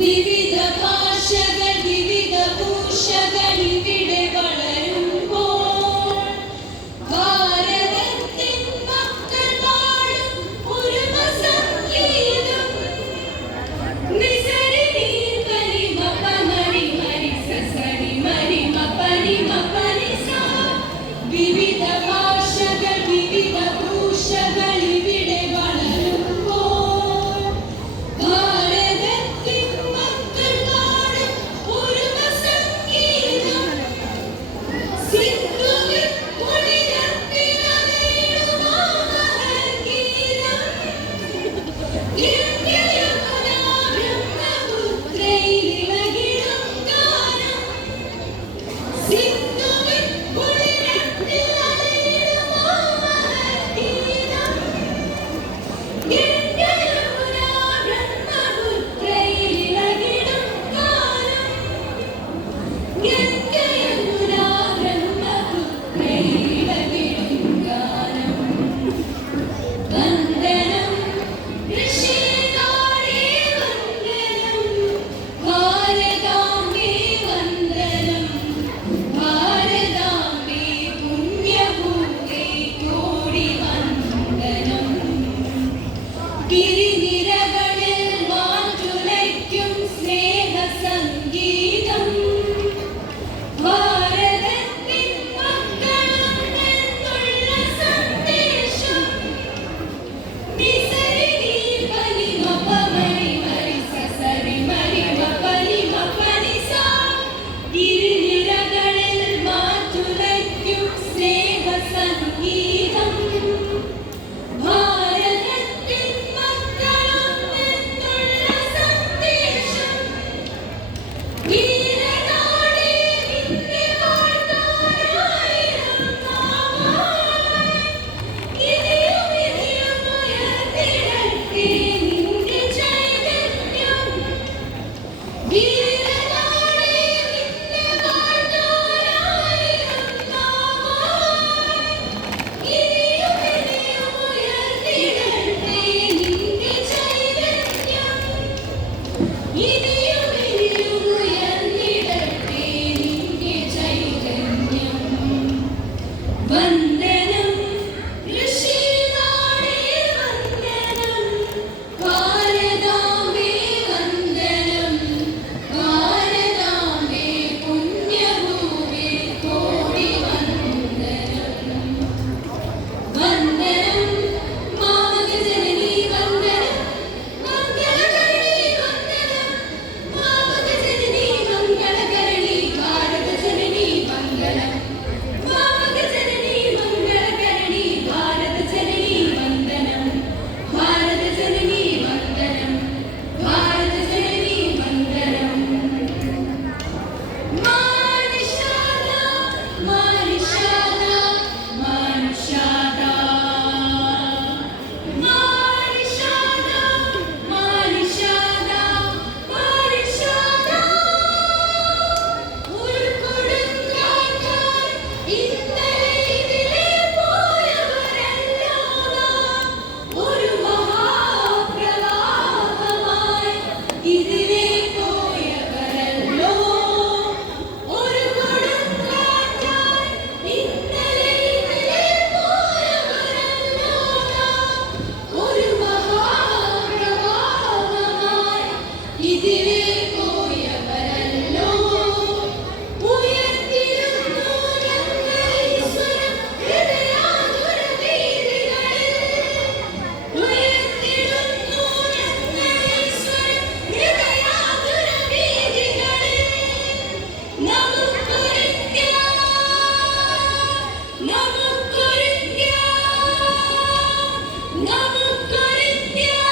വിവിധ ഭാഷകൾ വിവിധ ഭൂഷകൾ ഇവിടെ വളരുമ്പോൾ ഭാരതത്തിൻ മക്കൾ പാടും ഒരുമ സംഗീതം നിസരി നീർക്കനി മപമരി മരി സസരി മരി മപനി മപനി സാ വിവിധ ഭാഷകൾ വിവിധ ഭൂഷകൾ ഇവിടെ വളരുമ്പോൾ ഭാരതത്തിൻ മക്കൾ പാടും ഒരുമ സംഗീതം സിന്ധുവിൻ പൊടിരത്തിലലയുമാ മഹർഗീതം ഗംഗയമുനാ ബ്രഹ്മപുത്രൈരിളകിടും ഗാനം സിന്ധുവിൻ പൊടിരത്തിലലയുമാ മഹർഗീതം ഗംഗയമുനാ ബ്രഹ്മപുത്രൈരിളകിടും ഗാനം ഗംഗയമുനാ ബ്രഹ്മപുത്രൈരിളകിടും ഗാനം വന്ദനം ഋഷിനാളേ വന്ദനം ഭാരതാംബേ വന്ദനം ഭാരതാംബേ പുണ്യഭൂമേ കോടി വന്ദനം ഗിരിനിരകളിൽ മാറ്റുലയ്ക്കും സ്നേഹസംഗീതം ഭാരതത്തിൻ മക്കളും എന്നുള്ള സന്ദേശം നിസരി നീർക്കനി മപമരി മരി സസരി മരി മപനി മപനി സാ ഗിരിനിരകളിൽ മാറ്റുലയ്ക്കും സ്നേഹസംഗീതം ഭാരതത്തിൻ മക്കളും എന്നുള്ള സന്ദേശം വീരനാടേ നിന്നെ വാഴ്ത്താനായിരം നാമമായി ഇനിയും ഇനിയും ഉയർത്തിടട്ടെ നിന്റെ ചൈതന്യം വീരനാടേ നിന്നെ വാഴ്ത്താനായിരം നാമമായി ഇനിയും ഇനിയും ഉയർത്തിടട്ടെ നിന്റെ ചൈതന്യം ഇനിയും ഇനിയും ഉയർന്നിടട്ടെ നിന്റെ ചൈതന്യം വന്ദനം ഋഷിനാളേ വന്ദനം ഭാരതാംബേ വന്ദനം ഭാരതാംബേ പുണ്യഭൂമേ കോടി വന്ദനം വന്ദനം മാമകജനനീ വന്ദനം മംഗളകരണീ വന്ദനം മാമകജനനീ മംഗളകരണീ ഭാരതജനനീ വന്ദനം മാമകജനനീ മംഗളകരണീ ഭാരതജനനീ വന്ദനം ഭാരതജനനീ വന്ദനം ഭാരതജനനീ വന്ദനം മാനിഷാദ മാനിഷാദ മാനിഷാദ മാനിഷാദ മാനിഷാദ മാനിഷാദ ഉൾക്കൊടുങ്കാറ്റാൽ ഇന്നലെ ഇതിലെ പോയവരല്ലാതാ ഒരു മഹാപ്രവാഹമായി ഇതിലെ പോയവരല്ലോ ഒരു കൊടുങ്കാറ്റാൽ ഇന്നലെ ഇതിലെ പോയവരല്ലാതാ ഒരു മഹാപ്രവാഹമായി ഇതിലെ പോയവരല്ലോ ഉയർത്തിരുന്നു ഞങ്ങളീശ്വരം ഹൃദയാതുര വീഥികളിൽ ഉയർത്തിരുന്നു ഞങ്ങളീശ്വരം ഹൃദയാതുര വീഥികളിൽ നമുക്കൊരുക്കാം നമുക്കൊരുക്കാം നമുക്കൊരുക്കാം